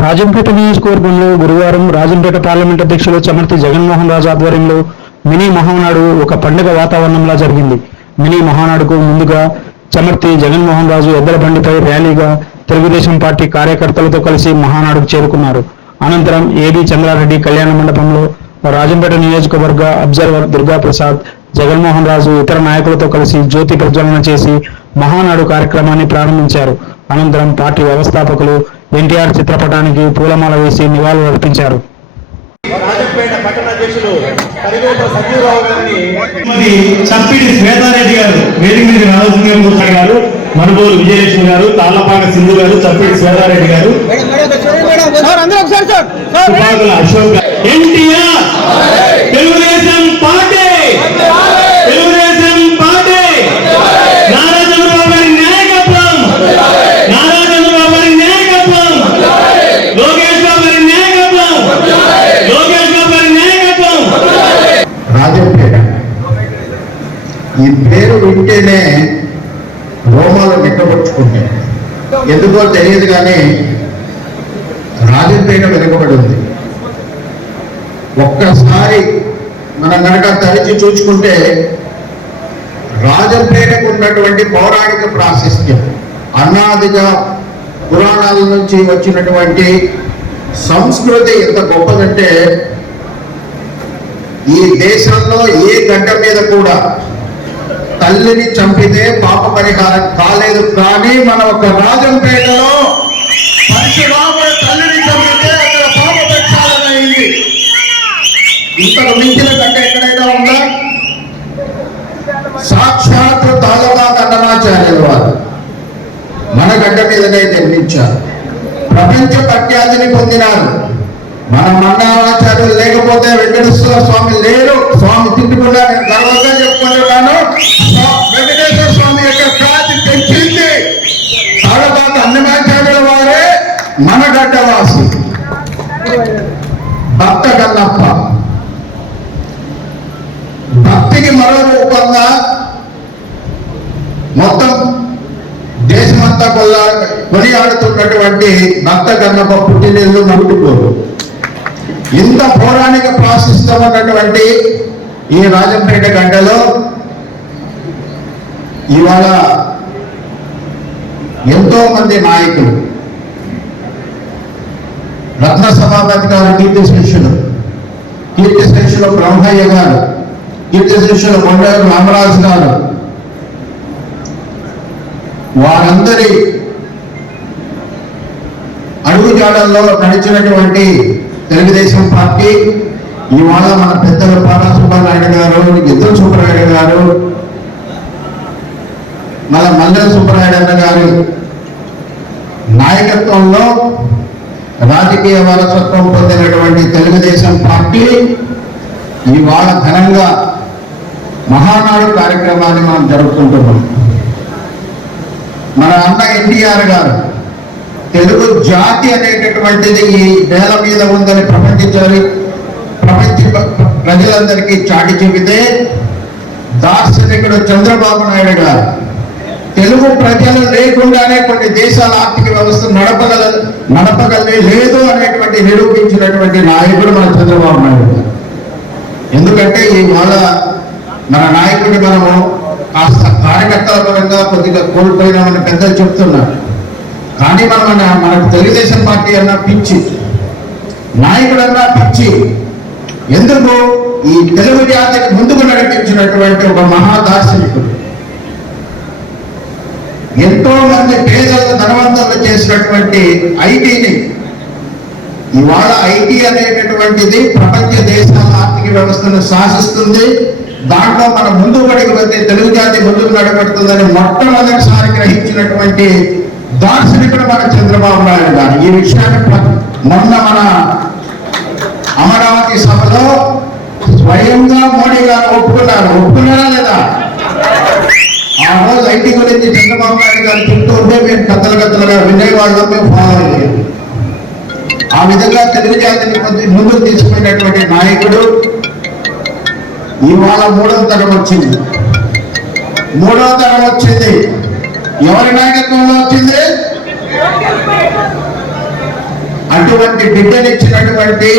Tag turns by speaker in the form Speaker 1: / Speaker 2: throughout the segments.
Speaker 1: రాజంపేట నియోజకవర్గంలో గురువారం రాజంపేట పార్లమెంట్ అధ్యక్షులు చమర్తి జగన్మోహన్ రాజు ఆధ్వర్యంలో మినీ మహానాడు ఒక పండుగ వాతావరణంలో జరిగింది. మినీ మహానాడుకు ముందుగా చమర్తి జగన్మోహన్ రాజు ఎద్దల బండిపై ర్యాలీగా తెలుగుదేశం పార్టీ కార్యకర్తలతో కలిసి మహానాడుకు చేరుకున్నారు. అనంతరం ఏబి చంద్రారెడ్డి కళ్యాణ మండపంలో రాజంపేట నియోజకవర్గ అబ్జర్వర్ దుర్గాప్రసాద్ జగన్మోహన్ రాజు ఇతర నాయకులతో కలిసి జ్యోతి ప్రజ్వలన చేసి మహానాడు కార్యక్రమాన్ని ప్రారంభించారు. అనంతరం పార్టీ వ్యవస్థాపకులు ఎన్టీఆర్ చిత్రపటానికి పూలమాల వేసి నివాళులర్పించారు.
Speaker 2: రాజంపేట కరివేట సంజీవరావు గారిని
Speaker 3: మరి చప్పిడి శ్వేతారెడ్డి గారు వేదిక మీద రామసింహమూర్తి గారు మనుబోలు విజయలక్ష్మి గారు తాళ్ళపాక సింధు గారు చప్పిడి శ్వేతారెడ్డి గారు అశోక్ గారు. ఎన్టీఆర్ తెలుగుదేశం పార్టీ తెలుగుదేశం పార్టీ నారా చంద్రబాబు గారి నాయకత్వం నారా చంద్రబాబు గారి నాయకత్వం లోకేష్ బాబు గారి నాయకత్వం లోకేష్ బాబు గారి నాయకత్వం
Speaker 4: రాజంపేట ఈ పేరు వింటేనే రోమాలు నిక్కబొచ్చుకుంటాయి ఎందుకో తెలియదు కానీ రాజంపేట వెనుకబడి ఉంది. ఒక్కసారి మనం కనుక తరిచి చూసుకుంటే రాజంపేటకు ఉన్నటువంటి పౌరాణిక ప్రాశస్త్యం అన్నాదిగా పురాణాల నుంచి వచ్చినటువంటి సంస్కృతి ఎంత గొప్పదంటే ఈ దేశంలో ఏ గడ్డ మీద కూడా తల్లిని చంపితే పాప పరిహారం కాలేదు. కానీ మన ఒక రాజంపేటలో పరశురాముడు తల్లిని చంపితే అక్కడ పాప పరిహారం అయింది. ఇంతకు మించిన గడ్డ ఎక్కడైనా ఉందా? సాక్షాత్ తాలూకా కన్ననాచార్యుల వారు మన గడ్డ మీదనే జన్మించారు. ప్రపంచ ప్రఖ్యాతిని పొందినారు. మన మంగళాచార్యులు లేకపోతే వెంకటేశ్వర స్వామి లేరు. స్వామి తిట్టుకుండా నేను గర్వంగా చెప్పుకుంటున్నాను. వెంకటేశ్వర స్వామి యొక్క ఖ్యాతి పెంచింది. తాళపాక అన్నమాచార్యుల వారే మన గడ్డవాసి. భక్త కన్నప్ప. భక్తికి మరో రూపంగా మొత్తం దేశమంతా కొల్లా కొనియాడుతున్నటువంటి భక్త కన్నప్ప పుట్టినిల్లు నవ్వుకోరు ఇంత పౌరాణిక ప్రాశస్తం ఉన్నటువంటి ఈ రాజంపేట గడ్డలో ఇవాళ ఎంతో మంది నాయకులు రత్న సభాపతి గారు కీర్తి శిష్యులు కీర్తి శిష్యులు బ్రహ్మయ్య గారు కీర్తి శిష్యులు కొండలు రామరాజు గారు వారందరి అడుగుజాడల్లో నడిచినటువంటి తెలుగుదేశం పార్టీ ఇవాళ మన పెద్దల పారా సుబ్బారాయుడు గారు ఇద్దరు సుబ్బరాయుడు గారు మన మందర సుబ్బరాయుడు అన్న గారు నాయకత్వంలో రాజకీయ వారసత్వం పొందినటువంటి తెలుగుదేశం పార్టీ ఇవాళ ఘనంగా మహానాడు కార్యక్రమాన్ని మనం జరుపుకుంటున్నాం. మన అన్న ఎన్టీఆర్ గారు తెలుగు జాతి అనేటటువంటిది ఈ నేల మీద ఉందని ప్రపంచించాలి ప్రపంచ ప్రజలందరికీ చాటి చెబితే దార్శనికుడు చంద్రబాబు నాయుడు గారు. తెలుగు ప్రజలు లేకుండానే కొన్ని దేశాల ఆర్థిక వ్యవస్థ నడపగల నడపగలే లేదు అనేటువంటి నిరూపించినటువంటి నాయకుడు మన చంద్రబాబు నాయుడు గారు. ఎందుకంటే ఇవాళ మన నాయకుడిని మనము కాస్త కార్యకర్తల పరంగా కొద్దిగా కోల్పోయినామని పెద్దలు చెప్తున్నారు. కానీ మనం మన మనకు తెలుగుదేశం పార్టీ అన్న పిచ్చి నాయకుడన్నా పిచ్చి ఎందుకు ఈ తెలుగు జాతిని ముందుకు నడిపించినటువంటి ఒక మహాదార్శనికుడు? ఎంతో మంది పేదలను ధనవంతులు చేసినటువంటి ఐటీని ఇవాళ ఐటీ అనేటటువంటిది ప్రపంచ దేశాల ఆర్థిక వ్యవస్థను శాసిస్తుంది. దాంట్లో మనం ముందుకు వెళ్తే తెలుగు జాతి ముందుకు నడబడుతుందని మొట్టమొదటిసారి గ్రహించినటువంటి దార్శనికుడు మన చంద్రబాబు నాయుడు గారు. ఈ విషయాన్ని మొన్న మన అమరావతి సభలో స్వయంగా మోడీ గారు ఒప్పుకున్నారు. ఒప్పుకున్నారా లేదా? ఆ రోజు ఐటీ గురించి చంద్రబాబు నాయుడు గారు చెప్తూ ఉంటే మేము కథలు కథలుగా వినేవాళ్ళం మేము ఫాలో ఆ విధంగా తెలుగు జాతిని కొంచెం ముందుకు తీసుకునేటటువంటి నాయకుడు ఇవాళ మూడవ తరం వచ్చింది. మూడవ తరం వచ్చింది. ఎవరి నాయకత్వంలో వచ్చింది? అటువంటి బిడ్డనిచ్చినటువంటి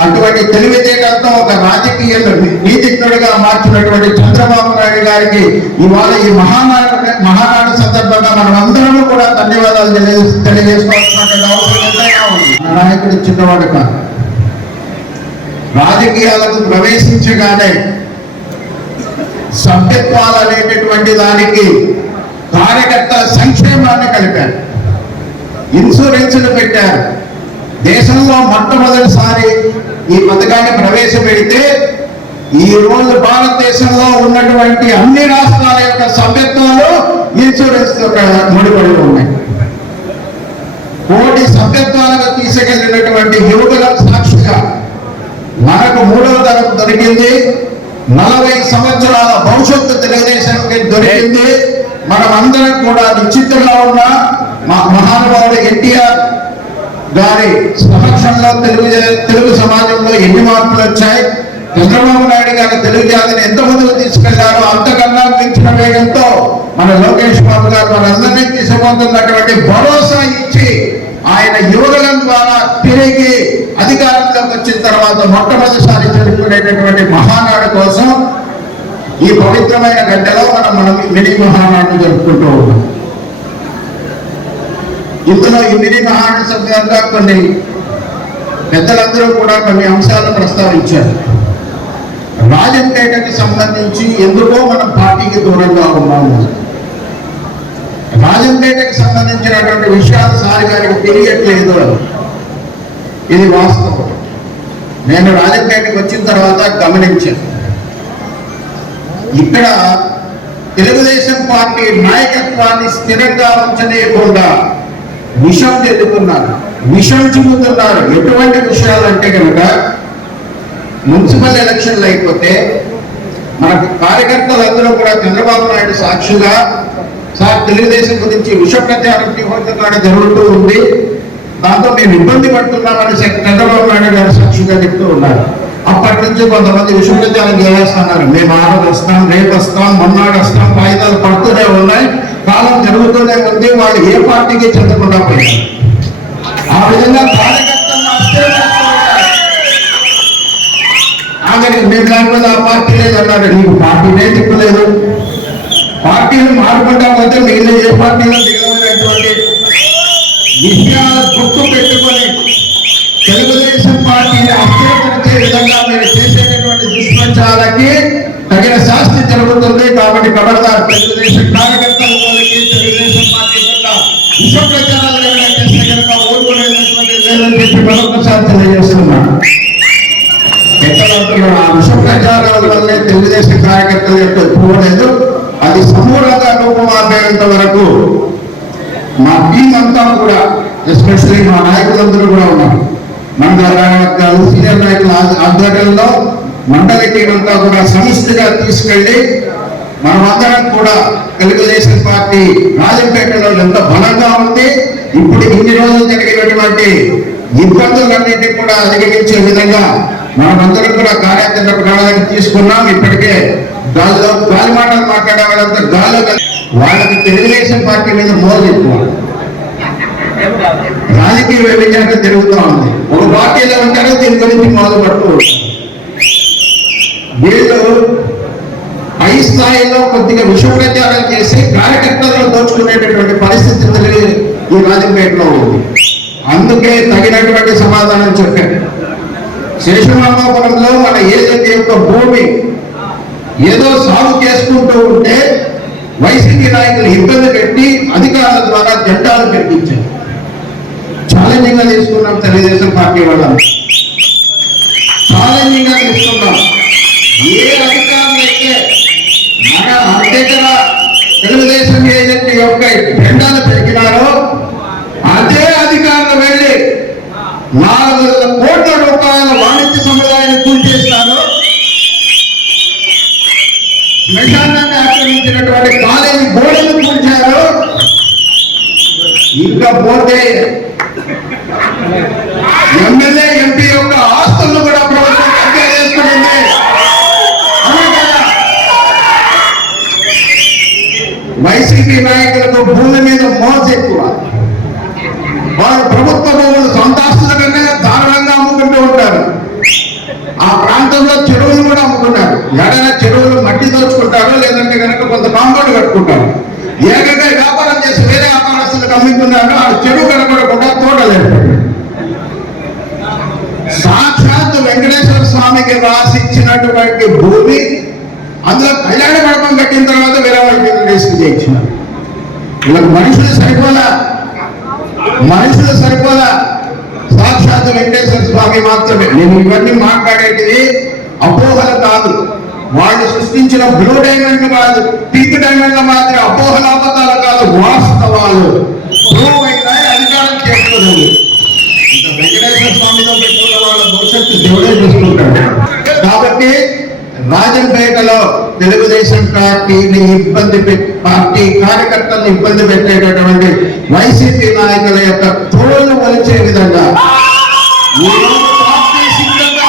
Speaker 4: అటువంటి తెలివితేటలతో ఒక రాజకీయ నీతిజ్ఞుడిగా మార్చినటువంటి చంద్రబాబు నాయుడు గారికి ఇవాళ ఈ మహానాడు మహానాడు సందర్భంగా మనం అందరము కూడా ధన్యవాదాలు తెలియ- తెలియజేసుకోవాల్సినటువంటి అవసరం ఎంతైనా ఉంది. నాయకుడు చిన్నవాడు కాదు. రాజకీయాలకు ప్రవేశించగానే సభ్యత్వాలు అనేటటువంటి దానికి కార్యకర్తల సంక్షేమాన్ని కలిపారు. ఇన్సూరెన్స్లు పెట్టారు. దేశంలో మొట్టమొదటిసారి ఈ పథకాన్ని ప్రవేశపెడితే ఈ రోజు భారతదేశంలో ఉన్నటువంటి అన్ని రాష్ట్రాల యొక్క సభ్యత్వాలు ఇన్సూరెన్స్ ముడిపడి ఉన్నాయి. కోటి సభ్యత్వాలకు తీసుకెళ్ళినటువంటి యువకుల సాక్షిగా మనకు మూడవ తరం దొరికింది. నలభై సంవత్సరాల భవిష్యత్తు తెలుగుదేశానికి దొరికింది. మనమందరం కూడా నిశ్చితంగా ఉన్న మా మహానుభావుడు ఎన్టీఆర్ గారి సమక్షంలో తెలుగు తెలుగు సమాజంలో ఎన్ని మార్పులు వచ్చాయి? చంద్రబాబు నాయుడు గారి తెలుగు జాతిని ఎంత ముందుకు తీసుకెళ్ళారో అంతకన్నా మించిన వేగంతో మన లోకేష్ బాబు గారు మనందరినీ తీసుకుపోతున్నటువంటి భరోసా ఇచ్చి ఆయన యువకులం ద్వారా తిరిగి అధికారంలోకి వచ్చిన తర్వాత మొట్టమొదటిసారి జరుపుకునేటటువంటి మహానాడు కోసం ఈ పవిత్రమైన గడ్డలో మనం మనం ఇమిడి మహానాడు జరుపుకుంటూ ఉన్నాం ఇందులో ఈ మినీ మహానాడు సందర్భంగా కొన్ని పెద్దలందరూ కూడా కొన్ని అంశాలు ప్రస్తావించారు. రాజంపేటకి సంబంధించి ఎందుకో మనం పార్టీకి దూరంగా ఉన్నాము. రాజంపేటకి సంబంధించినటువంటి విషయాలు సారి గారికి తెలియట్లేదు ఇది వాస్తవం. నేను రాజంపేటకి వచ్చిన తర్వాత గమనించాను. ఇక్కడ తెలుగుదేశం పార్టీ నాయకత్వాన్ని స్థిరంగా ఉంచలేకుండా విషం చెల్లుతున్నారు విషం చిమ్ముతున్నారు. ఎటువంటి విషయాలు అంటే కనుక మున్సిపల్ ఎలక్షన్లు అయిపోతే మనకు కార్యకర్తలందరూ కూడా చంద్రబాబు నాయుడు సాక్షిగా సార్ తెలుగుదేశం గురించి విష ప్రచారం తీవ్రంగా జరుగుతూ ఉంది. దాంతో మేము ఇబ్బంది పడుతున్నామని చంద్రబాబు నాయుడు గారు సాక్షిగా చెప్తూ ఉన్నారు. అప్పటి నుంచి కొంతమంది విశ్వవిద్యాలయం చేస్తున్నారు? మేము ఆ వస్తాం రేపు వస్తాం మొన్నాడు వస్తాం కాగితాలు పడుతూనే ఉన్నాయి కాలం జరుగుతూనే ఉంది వాళ్ళు ఏ పార్టీకి చెందకుండా పోయారు? ఆ విధంగా కార్యకర్తలను ఆఖరికి మీరు లేకపోతే ఆ పార్టీ లేదన్నారు నీకు పార్టీనే తిప్పలేదు పార్టీలు మారుకుంటా పోతే మిగిలిన ఏ పార్టీలో దిగలైనటువంటి విషయాలు గుర్తు పెట్టుకొని తెలుగుదేశం పార్టీని అస్థిరపరిచే విధంగా మీరు చేసేటటువంటి దుష్ప్రచారాలకి తగిన శాస్తి జరుగుతుంది కాబట్టి ఖబర్దార్ తెలుగుదేశం తెలుగుదేశం పార్టీ పట్ల విష ఏమైనా చేస్తే కనుక ఊరుకునేటటువంటి లేదని చెప్పి మరొకసారి ఎక్కడ ఆ వల్లే తెలుగుదేశం కార్యకర్తల యొక్క ఎక్కువ అది సమూలంగా రూపమాపేంత వరకు మా టీం అంతా కూడా ఎస్పెషల్లీ మా నాయకులందరూ కూడా ఉన్నారు. మన సీనియర్ నాయకుల ఆధ్వర్యంలో మండలికేమంతా కూడా సమిష్టిగా తీసుకెళ్ళి మనమందరం కూడా తెలుగుదేశం పార్టీ రాజంపేటలో ఎంత బలంగా ఉంది ఇప్పుడు ఇన్ని రోజులు జరిగినటువంటి ఇబ్బందులన్నింటినీ కూడా అధిగమించే విధంగా మనమందరం కూడా కార్యాచరణ ప్రణాళిక తీసుకున్నాం. ఇప్పటికే గాలిలో గాలి మాటలు మాట్లాడే వాళ్ళంతా గాలిలో వాళ్ళకి తెలుగుదేశం పార్టీ మీద మోజు ఎక్కువ. రాజకీయ వ్యభిచారం జరుగుతూ ఉంది. ఒక పార్టీలో ఉంటారో దీని గురించి మొదలు పడుతూ వీళ్ళు పై స్థాయిలో కొద్దిగా విష ప్రచారాలు చేసి కార్యకర్తలను దోచుకునేటటువంటి పరిస్థితి ఈ రాజంపేటలో ఉంది. అందుకే తగినటువంటి సమాధానం చెప్పారు. శేషమామాపురంలో మన ఏజెంట్ యొక్క భూమి ఏదో సాగు చేసుకుంటూ ఉంటే వైసీపీ నాయకులు ఇబ్బంది పెట్టి అధికారుల ద్వారా జెండాలు పెట్టించారు. ఛాలెంజింగ్గా తీసుకున్నాం తెలుగుదేశం పార్టీ వల్ల ఛాలెంజింగ్గా తీసుకున్నాం. ఏ అధికారం అయితే మన అధ్యక్ష తెలుగుదేశం ఏజెంట్ యొక్క పెండాలు పెరిగినారో అదే అధికారులు వెళ్ళి నాలుగు కోట్ల రూపాయల వాణిజ్య సముదాయాన్ని కూల్చేస్తారు శ్మశానాన్ని ఆక్రమించినటువంటి కాలేజీ గోడలు కూల్చారు ఇంకా పోతే ఎమ్మెల్యే ఎంపీ యొక్క ఆస్తులను కూడా ప్రభుత్వం కబ్జా చేసుకుంటుంది వైసీపీ నాయకులకు భూమి మీద మోస ఎక్కువ. వారు ప్రభుత్వ భూములు సొంత ఆస్తుల కన్నా దారుణంగా అమ్ముకుంటూ ఉంటారు. ఆ ప్రాంతంలో చెరువులు కూడా అమ్ముకుంటారు ఎడైనా చెరువులు మట్టి దోచుకుంటారు లేదంటే కనుక కొంత కాంపౌండ్ కట్టుకుంటారు. ఏకంగా వ్యాపారం చేసి వేరే వ్యాపారస్తులకు అమ్ముకున్నారు ఆ చెరువు కనపడకుండా తోటలేదు సాక్షాత్ వెంకటేశ్వర స్వామికి రాసిచ్చినటువంటి భూమి అందులో కళ్యాణ మండపం కట్టిన తర్వాత వేరే వాళ్ళకి రిజిస్టర్ చేయించినారు. వీళ్ళకి మనుషులు సరిపోలా? మనుషులు సరిపోలా? సాక్షాత్ వెంకటేశ్వర స్వామి మాత్రమే. నేను ఇవన్నీ మాట్లాడేటివి అపోహలు కాదు. వాళ్ళు సృష్టించిన బ్లూ డైమండ్ కాదు పింక్ డైమండ్ మాత్రమే అపోహల అబద్ధాలు కాదు వాస్తవాలు. అయినాయి అధికారం చేస్తుంది ఇంకా వెంకటేశ్వర స్వామితో పెట్టుకున్న వాళ్ళ భవిష్యత్తు దేవుడే చూసుకుంటాడు. కాబట్టి రాజంపేటలో తెలుగుదేశం పార్టీని ఇబ్బంది పెట్టి పార్టీ కార్యకర్తలను ఇబ్బంది పెట్టేటటువంటి వైసీపీ నాయకుల యొక్క తోళ్ళు ఒలిచే విధంగా పార్టీ సిద్ధంగా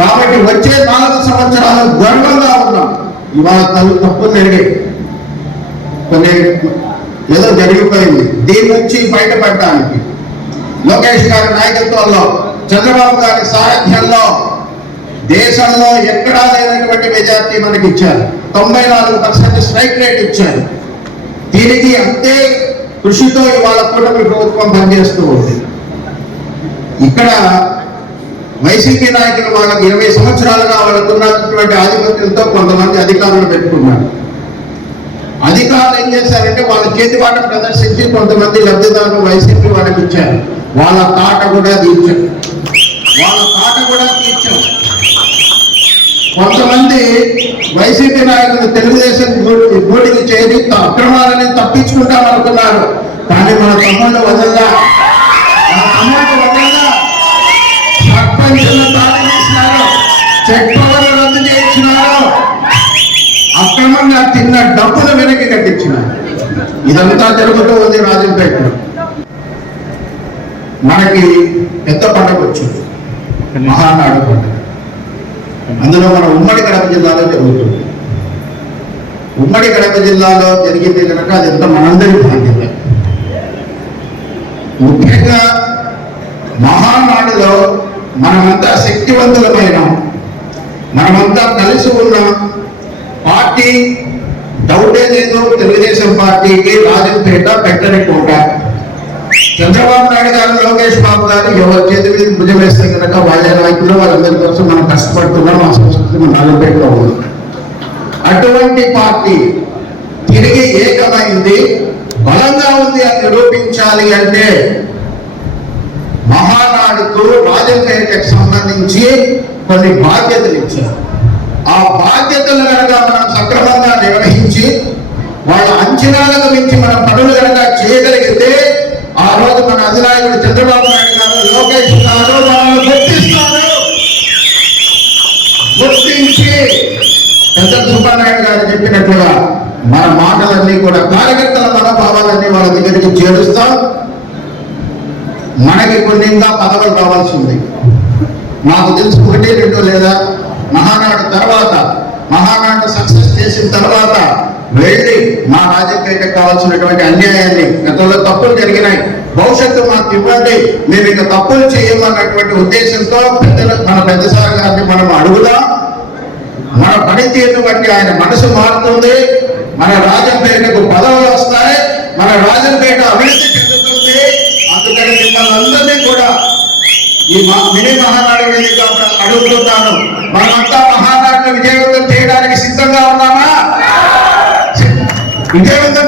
Speaker 4: కాబట్టి వచ్చే నాలుగు సంవత్సరాలు గర్వంగా ఉన్నాం. ఇవాళ తల్లి తప్పులు జరిగాయి కొన్ని ఏదో జరిగిపోయింది. దీని నుంచి బయటపడడానికి లోకేష్ గారి నాయకత్వంలో చంద్రబాబు గారి సారథ్యంలో దేశంలో ఎక్కడా లేనటువంటి మెజార్టీ మనకి ఇచ్చారు. తొంభై నాలుగు పర్సెంట్ స్ట్రైక్ రేట్ ఇచ్చారు. దీనికి అంతే కృషితో ఇవాళ కూటమి ప్రభుత్వం పనిచేస్తూ ఉంది. ఇక్కడ వైసీపీ నాయకులు వాళ్ళకి ఇరవై సంవత్సరాలుగా వాళ్ళకు ఉన్నటువంటి ఆధిపత్యంతో కొంతమంది అధికారులు పెట్టుకున్నారు. అధికారులు ఏం చేశారంటే వాళ్ళ చేతివాట ప్రదర్శించి కొంతమంది లబ్ధిదారులు వైసీపీ వాళ్ళకి ఇచ్చారు. వాళ్ళ తాట కూడా తీర్చారు. వాళ్ళ తాట కూడా తీర్చారు. కొంతమంది వైసీపీ నాయకులు తెలుగుదేశం గూడి- చేరి అక్రమాలని తప్పించుకుంటామనుకున్నారు. కానీ మన తమ్ముళ్ళు వదలగా మన తమ్ముళ్ళు చెక్ పవర్లు రద్దు చేయించినారు అక్రమంగా తిన్న డబ్బులు వెనక్కి కట్టించినారు. ఇదంతా జరుగుతూ ఉంది రాజంపేటలో. మనకి పెద్ద పండుగ వచ్చింది. మహానాడు పండుగ. అందులో మన ఉమ్మడి కడప జిల్లాలో జరుగుతుంది. ఉమ్మడి కడప జిల్లాలో జరిగింది కనుక అదంతా మనందరి బాధ్యత ముఖ్యంగా మహానాడులో మనమంతా శక్తివంతులమైన మనమంతా కలిసి ఉన్నాం పార్టీ డౌటే లేదు తెలుగుదేశం పార్టీకి రాజంపేట పెట్టని కోట. చంద్రబాబు నాయుడు గారు లోకేష్ బాబు గారు ఎవరి చేతి మీద భుజం వేస్తే కనుక వాళ్ళ నాయకులు వాళ్ళందరి కోసం మనం కష్టపడుతున్నాం మా సంస్కృతి మన రాజంపేటలో ఉంది అటువంటి పార్టీ తిరిగి ఏకమైంది బలంగా ఉంది అని నిరూపించాలి అంటే మహానాడుకు రాజంపేటకు సంబంధించి కొన్ని బాధ్యతలు ఇచ్చారు. ఆ బాధ్యతలు కనుక మనం సక్రమంగా నిర్వహించి వాళ్ళ అంచనాలకు మించి మన పనులు కనుక చేయగలిగితే ఆ రోజు మన అధినాయకుడు చంద్రబాబు నాయుడు గారు లోకేష్ గారు మనల్ని గుర్తిస్తారు. గుర్తించి పెద్ద సుబ్బానాయుడు గారు చెప్పినట్లుగా మన మాటలన్నీ కూడా కార్యకర్తల మనోభావాలన్నీ వాళ్ళ దగ్గరికి చేరుస్తాం. మనకి కొన్ని ఇంకా పదవులు రావాల్సి ఉంది. నాకు తెలుసు ఒకటి రెండు లేదా మహానాడు తర్వాత మహానాడు సక్సెస్ చేసిన తర్వాత వెళ్ళి మా రాజకీయకు కావాల్సినటువంటి అన్యాయాన్ని గతంలో తప్పులు జరిగినాయి. భవిష్యత్తు మాకు ఇవ్వండి. మేము ఇక తప్పులు చేయమన్నటువంటి ఉద్దేశంతో పెద్దలు మన పెద్దసారి గారిని మనం అడుగుదాం. మన పనితీరును బట్టి ఆయన మనసు మారుతుంది. మన రాజంపేటకు పదవులు వస్తాయి. మన రాజంపేట అభివృద్ధి చెందుతుంది. వాళ్ళందరినీ కూడా ఈ మా- మినీ మహానాడు వేదిక అడుగుతున్నాను. మనమంతా మహానాడును విజయవంతం చేయడానికి సిద్ధంగా ఉన్నామా? విజయవంతం